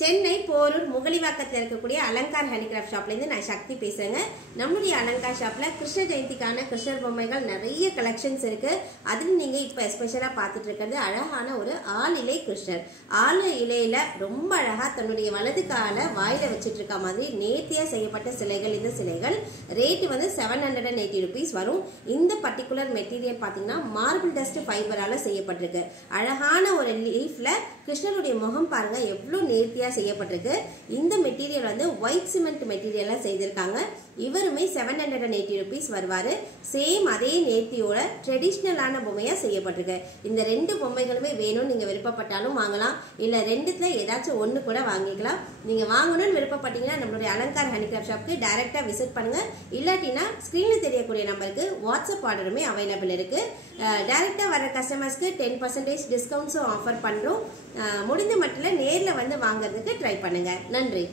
சென்னை போரூர் முகலிவாக்கத்தில் இருக்கக்கூடிய அலங்கார் ஹேண்டிகிராஃப்ட் ஷாப்லேருந்து நான் சக்தி பேசுகிறேங்க. நம்மளுடைய அலங்கார் ஷாப்பில் கிருஷ்ண ஜெயந்திக்கான கிருஷ்ணர் பொம்மைகள் நிறைய கலெக்ஷன்ஸ் இருக்குது. அதில் நீங்கள் இப்போ எஸ்பெஷலாக பார்த்துட்டு இருக்கிறது அழகான ஒரு ஆள் இலை கிருஷ்ணர். ஆள் இலையில் ரொம்ப அழகாக தன்னுடைய வலது காலை வாயில் வச்சுட்டு இருக்க மாதிரி நேர்த்தியாக செய்யப்பட்ட சிலைகள். இந்த சிலைகள் ரேட்டு வந்து 780 rupees வரும். இந்த பர்டிகுலர் மெட்டீரியல் பார்த்தீங்கன்னா மார்பிள் டஸ்ட் ஃபைபரால் செய்யப்பட்டிருக்கு. அழகான ஒரு லீஃப்ல கிருஷ்ணருடைய முகம் பாருங்க எவ்வளோ நேர்த்தியாக செய்யப்பட்டிருக்கு. இந்த மெட்டீரியல் வந்து ஒயிட் சிமெண்ட் மெட்டீரியலாக செய்திருக்காங்க. இவருமே 780 rupees வருவாரு. சேம் அதே நேர்த்தியோட ட்ரெடிஷ்னலான பொம்மையாக செய்யப்பட்டிருக்கு. இந்த ரெண்டு பொம்மைகளுமே வேணும்னு நீங்கள் விருப்பப்பட்டாலும் வாங்கலாம், இல்லை ரெண்டுத்துல ஏதாச்சும் ஒன்று கூட வாங்கிக்கலாம். நீங்கள் வாங்கணும்னு விருப்பப்பட்டீங்கன்னா நம்மளுடைய அலங்கார் ஹேண்டிகிராஃப்ட் ஷாப்க்கு டைரெக்டாக விசிட் பண்ணுங்க. இல்லாட்டினா ஸ்க்ரீனில் தெரியக்கூடிய நம்பருக்கு வாட்ஸ்அப் ஆர்டருமே அவைலபிள் இருக்கு. டைரெக்டாக வர கஸ்டமர்ஸ்க்கு 10% டிஸ்கவுண்ட்ஸும் ஆஃபர் பண்ணுறோம். முடிந்த மட்டும் நேரில் வந்து வாங்குறதுக்கு ட்ரை பண்ணுங்க. நன்றி.